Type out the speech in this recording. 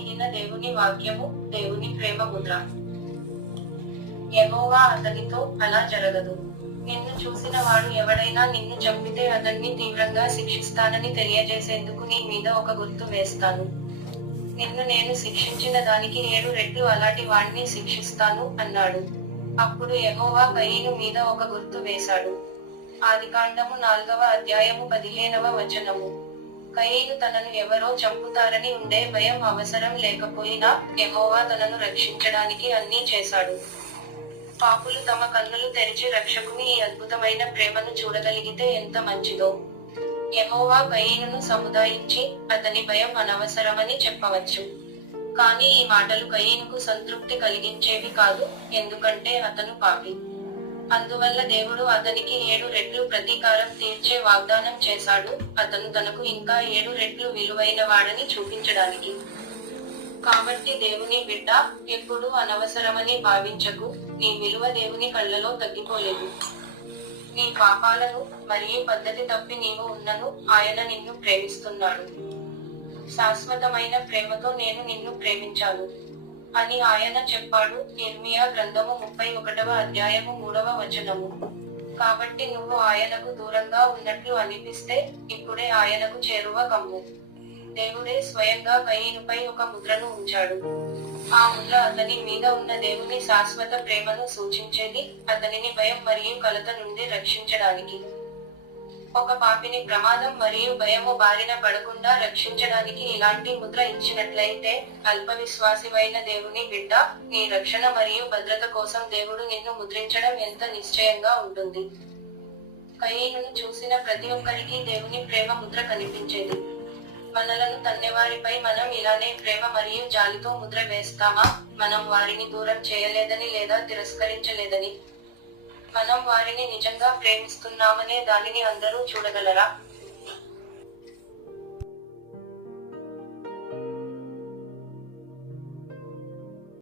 ఈయన దేవుని వాక్యము దేవుని ప్రేమ ముద్ర. యెహోవా అతనితో అలా జరగదు. నిన్ను చూసిన వాడు ఎవడైనా నిన్ను చంపితే అతన్ని తీవ్రంగా శిక్షిస్తానని తెలియజేసేందుకు నీ మీద ఒక గుర్తు వేస్తాను. నిన్ను నేను శిక్షించిన దానికి ఏడు రెట్లు అలాంటి వాణ్ణి శిక్షిస్తాను అన్నాడు. అప్పుడు ఎహోవా కయీను మీద ఒక గుర్తు వేశాడు. ఆదికాండము నాలుగవ అధ్యాయము పదిహేనవ వచనము. కయీను తనను ఎవరో చంపుతారని ఉండే భయం అవసరం లేకపోయినా ఎహోవా తనను రక్షించడానికి అన్నీ చేశాడు. పాపులు తమ కన్నులు తెరిచి రక్షకుని ఈ అద్భుతమైన ప్రేమను చూడగలిగితే ఎంత మంచిదో. ఎహోవా కయీనును సముదాయించి అతని భయం అనవసరమని చెప్పవచ్చు. కానీ ఈ మాటలు కయీనుకు సంతృప్తి కలిగించేవి కాదు ఎందుకంటే అతను పాపి. అందువల్ల దేవుడు అతనికి ఏడు రెట్లు ప్రతీకారం తీర్చే వాగ్దానం చేశాడు. అతను తనకు ఇంకా ఏడు రెట్లు విలువైన వాడని చూపించడానికి. కాబట్టి దేవుని బిడ్డ ఎప్పుడు అనవసరమని భావించకు. నీ విలువ దేవుని కళ్ళలో తగ్గిపోలేదు. నీ పాపాలను మరియు పద్ధతి తప్పి నీవు ఉన్నను ఆయన నిన్ను ప్రేమిస్తున్నాడు. శాశ్వతమైన ప్రేమతో నేను నిన్ను ప్రేమించాను. అని ఆయన చెప్పాడు. నిర్మియా గ్రంథము ముప్పై ఒకటవ అధ్యాయము మూడవ వచనము. కాబట్టి నువ్వు ఆయనకు దూరంగా ఉన్నట్లు అనిపిస్తే ఇప్పుడే ఆయనకు చేరువ కమ్ము. దేవుడే స్వయంగా కయీనుపై ఒక ముద్రను ఉంచాడు. ఆ ముద్ర అతని మీద ఉన్న దేవుని శాశ్వత ప్రేమను సూచించేది అతనిని భయం మరియు కలత నుండి రక్షించడానికి. ఒక పాపిని ప్రమాదం మరియు భయము బారిన పడకుండా రక్షించడానికి ఇలాంటి ముద్ర ఇచ్చినట్లయితే అల్పవిశ్వాసివైన దేవుని బిడ్డ నీ రక్షణ మరియు భద్రత కోసం దేవుడు నిన్ను ముద్రించడం ఎంత నిశ్చయంగా ఉంటుంది? కయ్యను చూసిన ప్రతి ఒక్కరికి దేవుని ప్రేమ ముద్ర కనిపించేది. మనలను తన్నేవారిపై మనం ఇలానే ప్రేమ మరియు జాలితో ముద్ర వేస్తామా? మనం వారిని దూరం చేయలేదని లేదా తిరస్కరించలేదని? మనం వారిని నిజంగా ప్రేమిస్తున్నామనే దానిని అందరూ చూడగలరా?